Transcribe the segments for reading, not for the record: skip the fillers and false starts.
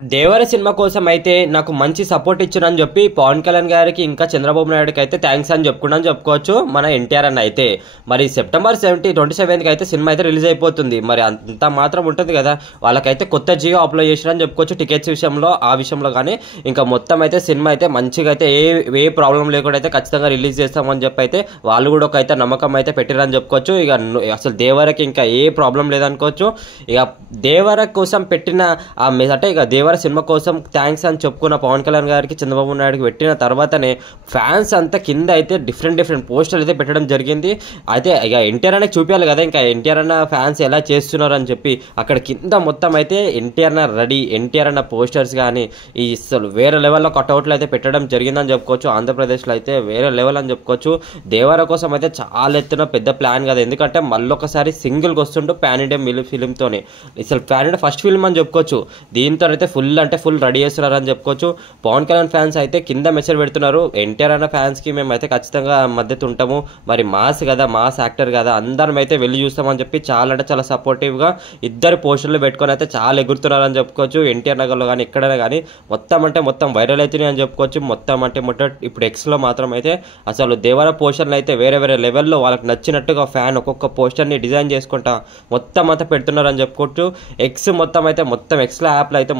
దేవర cinema కోసం అయితే నాకు మంచి సపోర్ట్ ఇచ్చారని చెప్పి పవన్ కళ్యాణ్ గారికి ఇంకా చంద్రబాబు నాయుడుకి అయితే థ్యాంక్స్ అని చెప్పుకోవచ్చు మన ఎన్టీఆర్ అన్న అయితే. మరి సెప్టెంబర్ 27కి అయితే సినిమా అయితే రిలీజ్ అయిపోతుంది. మరి అంత మాత్రం ఉంటుంది కదా, వాళ్ళకైతే కొత్త జియో అప్లై చేశారని చెప్పుకోవచ్చు టికెట్స్ విషయంలో, ఆ విషయంలో కానీ ఇంకా మొత్తం అయితే సినిమా అయితే మంచిగా అయితే ఏ ప్రాబ్లం లేకుండా అయితే ఖచ్చితంగా రిలీజ్ చేస్తామని చెప్పి అయితే వాళ్ళు కూడా ఒక అయితే నమ్మకం అయితే పెట్టారని చెప్పుకోవచ్చు. ఇక అసలు దేవరకి ఇంకా ఏ ప్రాబ్లం లేదనుకోవచ్చు. ఇక దేవర కోసం పెట్టిన అంటే ఇక దేవర సినిమా కోసం థ్యాంక్స్ అని చెప్పుకున్న పవన్ కళ్యాణ్ గారికి చంద్రబాబు నాయుడుకి పెట్టిన తర్వాతనే ఫ్యాన్స్ అంతా కింద అయితే డిఫరెంట్ పోస్టర్లు అయితే పెట్టడం జరిగింది. అయితే ఇక ఎన్టీఆర్ అనే చూపించాలి కదా, ఇంకా ఎన్టీఆర్ అన్న ఫ్యాన్స్ ఎలా చేస్తున్నారు అని చెప్పి అక్కడ కింద మొత్తం అయితే ఎన్టీఆర్ అన్న రెడీ, ఎన్టీఆర్ అన్న పోస్టర్స్ కానీ ఈ వేరే లెవెల్లో కట్అవుట్లు అయితే పెట్టడం జరిగిందని చెప్పుకోవచ్చు. ఆంధ్రప్రదేశ్లో అయితే వేరే లెవెల్ అని చెప్పుకోవచ్చు. దేవర కోసం అయితే చాలా ఎత్తున పెద్ద ప్లాన్ కదా, ఎందుకంటే మళ్ళొకసారి సింగిల్గా వస్తుంటూ ప్యాన్ ఇండియా ఫిలింతోనే అసలు ప్యాన్ ఇండియా ఫస్ట్ ఫిల్మ్ అని చెప్పుకోవచ్చు. దీంతో అయితే ఫుల్ రెడీ చేస్తున్నారు అని చెప్పుకోవచ్చు. పవన్ కళ్యాణ్ ఫ్యాన్స్ అయితే కింద మెసేజ్ పెడుతున్నారు, ఎన్టీఆర్ అన్న ఫ్యాన్స్కి మేము అయితే ఖచ్చితంగా మద్దతు ఉంటాము, మరి మాస్ కదా, మాస్ యాక్టర్ కదా, అందరం అయితే వెళ్ళి చూస్తామని చెప్పి చాలా అంటే చాలా సపోర్టివ్గా ఇద్దరు పోస్టర్లు పెట్టుకొని అయితే చాలా ఎగురుతున్నారు అని చెప్పుకోవచ్చు. ఎన్టీఆర్ నగర్లో కానీ ఎక్కడైనా కానీ మొత్తం వైరల్ అవుతున్నాయి అని చెప్పుకోవచ్చు. మొత్తం ఇప్పుడు ఎక్స్లో మాత్రం అయితే అసలు దేవర పోస్టర్లు అయితే వేరే లెవెల్లో వాళ్ళకి నచ్చినట్టుగా ఫ్యాన్ ఒక్కొక్క పోస్టర్ని డిజైన్ చేసుకుంటా మొత్తం అంతా పెడుతున్నారు అని చెప్పుకోవచ్చు. ఎక్స్ మొత్తం ఎక్స్లో యాప్లో అయితే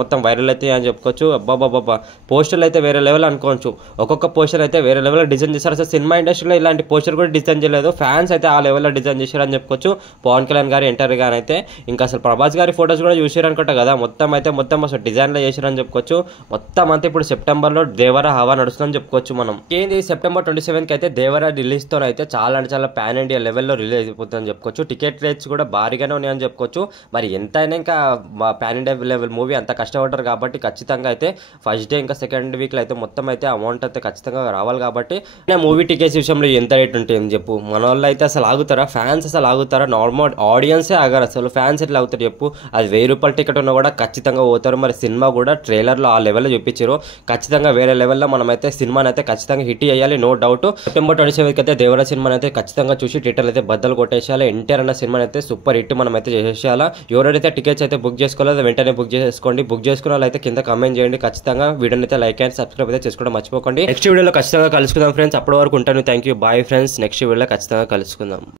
మొత్తం వైరల్ అవుతాయి అని చెప్పుకోవచ్చు. అబ్బాబాబా పోస్టర్లు అయితే వేరే లెవెల్ అనుకోవచ్చు. ఒక్కొక్క పోస్టర్ అయితే వేరే లెవెల్లో డిజైన్ చేశారు. అసలు సినిమా ఇండస్ట్రీలో ఇలాంటి పోస్టర్ కూడా డిజైన్ చేయలేదు, ఫ్యాన్స్ అయితే ఆ లెవెల్లో డిజైన్ చేశారు అని చెప్పుకోవచ్చు. పవన్ కళ్యాణ్ గారు, ఎన్టీఆర్ గారు అయితే ఇంకా అసలు ప్రభాస్ గారి ఫొటోస్ కూడా చూసారు అనుకుంటా కదా, మొత్తం అసలు డిజైన్లో చేశారని చెప్పుకోవచ్చు. మొత్తం అంతా ఇప్పుడు సెప్టెంబర్లో దేవర హవా నడుస్తుందని చెప్పుకోవచ్చు. మనం ఏంది సెప్టెంబర్ 27కి అయితే దేవర రిలీజ్తో అయితే చాలా అంటే చాలా పాన్ ఇండియా లెవెల్లో రిలీజ్ అయిపోతుందని చెప్పుకోవచ్చు. టికెట్ రేట్స్ కూడా భారీగానే ఉన్నాయని చెప్పుకోవచ్చు. మరి ఎంతైనా ఇంకా పాన్ ఇండియా లెవెల్ మూవీ అంత కష్టపడ్డారు కాబట్టి ఖచ్చితంగా అయితే ఫస్ట్ డే ఇంకా సెకండ్ వీక్లో అయితే మొత్తం అయితే అమౌంట్ అయితే ఖచ్చితంగా రావాలి. కాబట్టి మూవీ టికెట్స్ విషయంలో ఎంత రేట్ ఉంటుంది చెప్పు, మన వాళ్ళు అయితే అసలు ఆగుతారా, ఫ్యాన్స్ అసలు ఆగుతారా, నార్మల్ ఆడియన్సే ఆగారు. అసలు ఫ్యాన్స్ ఎట్లా ఆగుతారు చెప్పు, అది 1000 రూపాయల టికెట్ ఉన్నా కూడా ఖచ్చితంగా పోతారు. మరి సినిమా కూడా ట్రైలర్లో ఆ లెవెల్లో చూపించారు, ఖచ్చితంగా వేరే లెవెల్లో మనమైతే సినిమాని అయితే ఖచ్చితంగా హిట్ చేయాలి, నో డౌట్. సెప్టెంబర్ 27కి అయితే దేవర సినిమాని అయితే ఖచ్చితంగా చూసి థియేటర్లు అయితే బద్దలు కొట్టేసేయాలి. ఎన్టీఆర్ అన్న సినిమాని అయితే సూపర్ హిట్ మనం అయితే చేసేయాలి. ఎవరైతే టికెట్స్ అయితే బుక్ చేసుకోలేదో వెంటనే బుక్ చేసుకోండి. బుక్ చేసుకున్న వాళ్ళు అయితే కింద కామెంట్ చేయండి. ఖచ్చితంగా వీడియోని అయితే లైక్ అండ్ సబ్స్క్రైబ్ అయితే చేసుకోవడం మర్చిపోకండి. నెక్స్ట్ వీడియోలో ఖచ్చితంగా కలుసుకుందాం ఫ్రెండ్స్. అప్పటి వరకు ఉంటాను. Thank you, bye friends. Next వీడియోలో ఖచ్చితంగా కలుసుకుందాం.